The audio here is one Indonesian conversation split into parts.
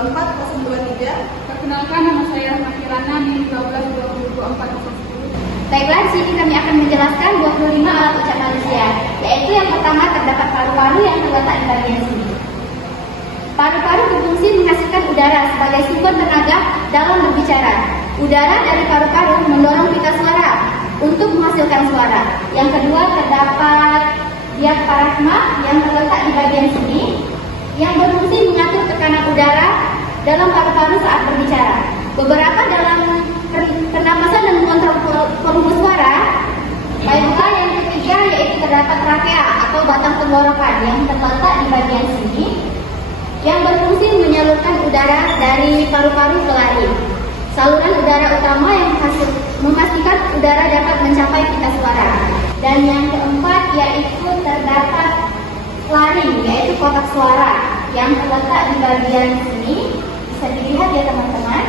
024 023. Perkenalkan, nama saya Rahma Kirana, NIM 12 2024 010. Baiklah, di sini kami akan menjelaskan 25 alat ucap manusia, yaitu yang pertama terdapat paru-paru yang terletak di bagian sini. Paru-paru berfungsi menghasilkan udara sebagai sumber tenaga dalam berbicara. Udara dari paru-paru mendorong pita suara untuk menghasilkan suara. Yang kedua terdapat diafragma yang terletak di bagian sini, yang berfungsi mengatur tekanan udara dalam paru-paru saat berbicara. Beberapa dalam pernapasan dan mengontrol volume suara. Baiklah, yang ketiga yaitu terdapat trakea atau batang tenggorokan yang terletak di bagian sini, yang berfungsi menyalurkan udara dari paru-paru ke laring. Saluran udara utama yang memastikan udara dapat mencapai pita suara. Dan yang keempat yaitu terdapat laring, yaitu kotak suara yang terletak di bagian sini, bisa dilihat ya teman-teman,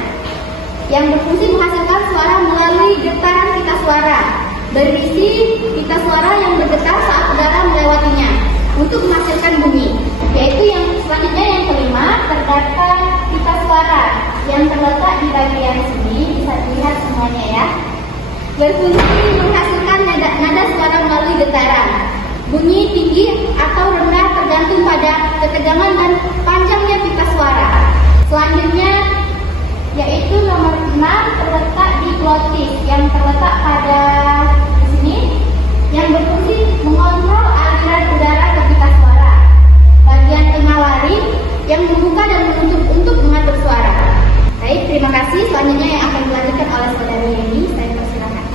yang berfungsi menghasilkan suara melalui getaran pita suara, berisi pita suara yang bergetar saat udara melewatinya untuk menghasilkan bunyi. Yaitu yang selanjutnya yang kelima, terdapat pita suara yang terletak di bagian sini, bisa dilihat semuanya ya, berfungsi menghasilkan nada suara melalui getaran. Bunyi tinggi atau rendah tergantung pada ketegangan dan panjangnya pita suara. Selanjutnya yaitu nomor 6, terletak di glotis yang terletak pada sini, yang berfungsi mengontrol aliran udara ke pita suara. Bagian tengah laring yang membuka dan menutup untuk mengatur suara. Baik, terima kasih. Selanjutnya yang akan dilanjutkan oleh saudari Yeni, saya persilakan.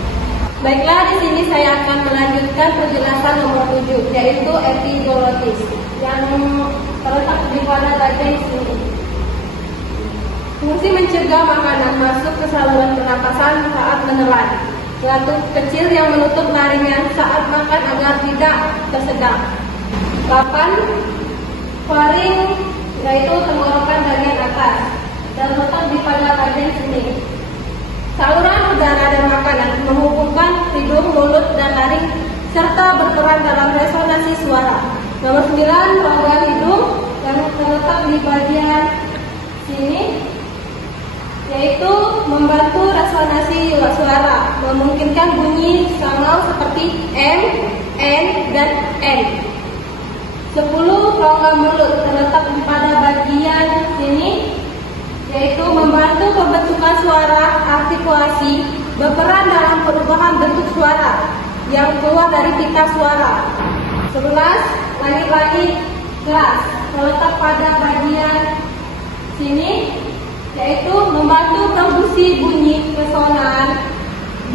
Baiklah, di sini saya akan melanjutkan penjelasan nomor 7, yaitu epiglotis yang terletak di pada bagian sini. Fungsi mencegah makanan masuk ke saluran pernapasan saat menelan. Batu kecil yang menutup laringnya saat makan agar tidak tersedak. 8. Faring, yaitu tenggorokan bagian atas, dan letak di pada bagian sini. Saluran udara dan makanan menghubungkan hidung, mulut, dan laring serta berperan dalam resonansi suara. Nomor 9, rongga hidung yang terletak di bagian sini, yaitu membantu resonansi suara, memungkinkan bunyi sangau seperti M, N, dan N. 10. Rongga mulut terletak pada bagian sini, yaitu membantu pembentukan suara, artikulasi, berperan dalam perubahan bentuk suara yang keluar dari pita suara. 11. Langit-langit keras terletak pada bagian sini, yaitu membantu produksi bunyi resonan,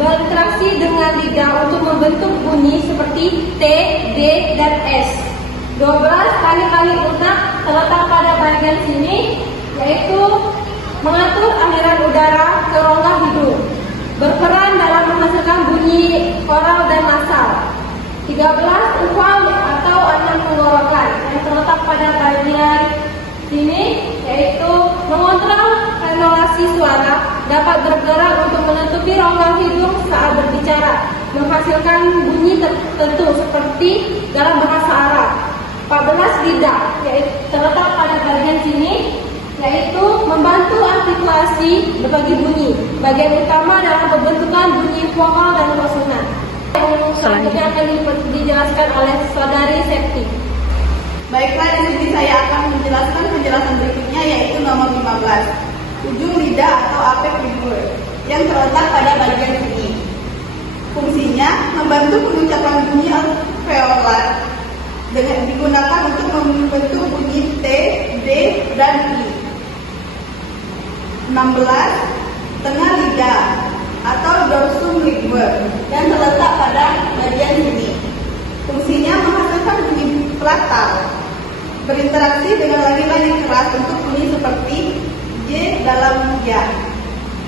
berinteraksi dengan lidah untuk membentuk bunyi seperti T, D, dan S. 12. Langit-langit lunak terletak pada bagian sini, yaitu mengatur aliran udara ke rongga hidung, berperan dalam menghasilkan bunyi oral dan nasal. 13. Uval atau anam tenggorokan yang terletak pada bagian sini, yaitu mengontrol renolasi suara, dapat bergerak untuk menutupi rongga hidung saat berbicara, menghasilkan bunyi tertentu seperti dalam bahasa Arab. 14. Lidah, yaitu terletak pada bagian sini, yaitu membantu artikulasi berbagai bunyi, bagian utama dalam pembentukan bunyi vokal dan konsonan. Selanjutnya akan dijelaskan oleh saudari Septi. Baiklah, di sini saya akan menjelaskan penjelasan berikutnya, yaitu nomor 15, ujung lidah atau apek fibul yang terletak pada bagian sini. Fungsinya membantu pengucapan bunyi alveolar dengan digunakan untuk membentuk bunyi T, D, dan I. 16. Tengah lidah atau dorsum linguae yang terletak pada bagian sini. Fungsinya menghasilkan bunyi flatal, berinteraksi dengan langit-langit keras untuk bunyi seperti J dalam ya.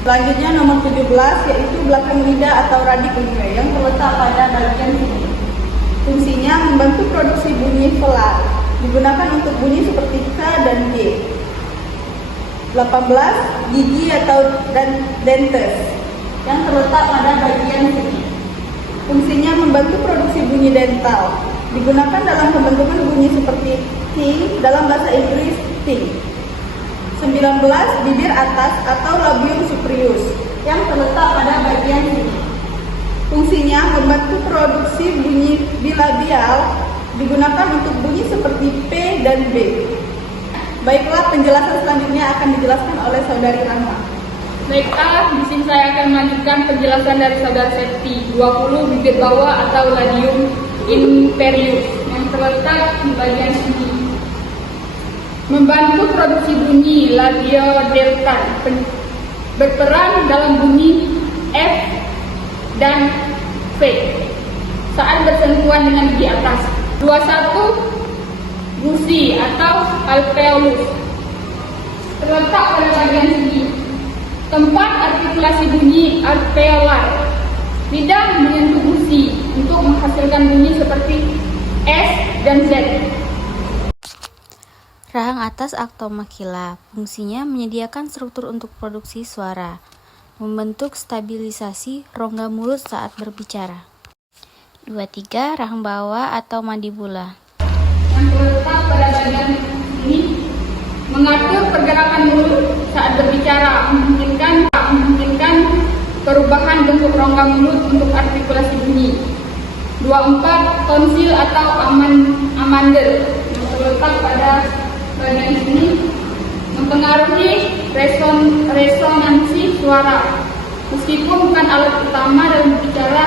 Selanjutnya nomor 17, yaitu belakang lidah atau radik linguae yang terletak pada bagian sini. Fungsinya membantu produksi bunyi velar, digunakan untuk bunyi seperti K dan G. 18. Gigi atau dentes yang terletak pada bagian sini. Fungsinya membantu produksi bunyi dental, digunakan dalam pembentukan bunyi seperti T dalam bahasa Inggris T. 19. Bibir atas atau labium superius yang terletak pada bagian sini. Fungsinya membantu produksi bunyi bilabial, digunakan untuk bunyi seperti P dan B. Baiklah, penjelasan selanjutnya akan dijelaskan oleh Saudari Rahma. Baiklah, di sini saya akan melanjutkan penjelasan dari Saudara Septi. 20 bibir bawah atau labium imperius yang terletak di bagian sini. Membantu produksi bunyi labiodelta, berperan dalam bunyi F dan V saat bersentuhan dengan gigi atas. 21 gusi atau alveolus terletak pada bagian sini, tempat artikulasi bunyi alveolar. Lidah menyentuh gusi untuk menghasilkan bunyi seperti S dan Z. Rahang atas atau makila, fungsinya menyediakan struktur untuk produksi suara, membentuk stabilisasi rongga mulut saat berbicara. 23. Rahang bawah atau mandibula, Yang terletak pada bagian ini mengatur pergerakan mulut saat berbicara, memungkinkan perubahan bentuk rongga mulut untuk artikulasi bunyi. 24. Tonsil atau amandel yang terletak pada bagian sini mempengaruhi resonansi suara. Meskipun bukan alat utama dalam berbicara,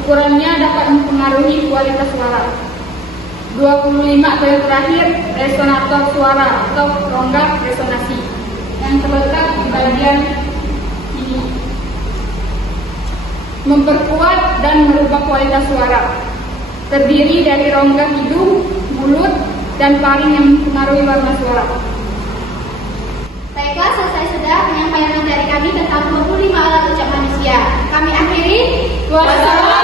ukurannya dapat mempengaruhi kualitas suara. 25 atau yang terakhir, resonator suara atau rongga resonasi yang terletak di bagian ini, memperkuat dan merubah kualitas suara. Terdiri dari rongga hidung, mulut, dan paring yang mempengaruhi warna suara. Baiklah, selesai sudah penyampaian dari kami tentang 25 alat ucap manusia. Kami akhiri. Wassalam.